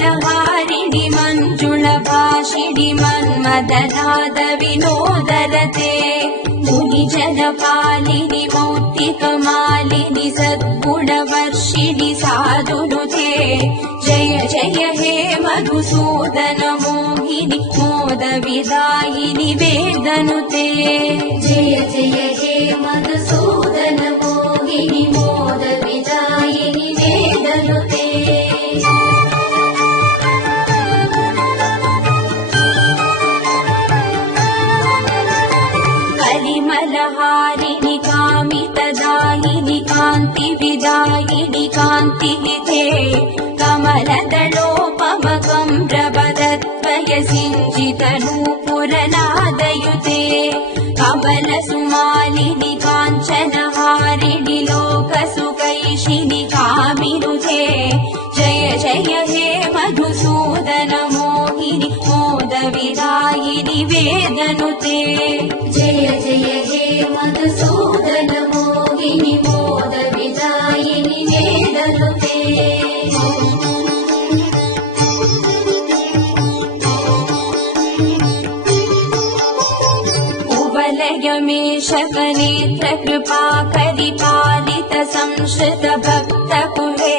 परिमलहारिणि मञ्जुळभाषिणि मन्मदनाद विनोदरते मुनिजनपालिनि मौक्तिकमालिनि सद्गुणवर्षिणि साधुनुते जय जय हे मधुसूदन मोहिनि मोदविदायिनि वेदनुते जय जय हे मधुसूदन मोहिनि मोदविदायिनि वेदनुते परिमलहारिणि कामितदायिनि कान्तिविदायिनि कान्तिनिधे कमलदलोपमकम्रवदत्वय सिञ्चितनूपुरनादयुते कमलसुमालिनि काञ्चनहारिणि लोकसुखैषिणि कामिनुते जय जय हे मधुसूदन मोहिनि मोदविदायिनि वेदनुते जय जय हे मधुसूदन मोहिनि मोदविदायिनि वेदनुते कुवलयमेषकनेत्र कृपाकरि पालित संश्रित भक्त कुले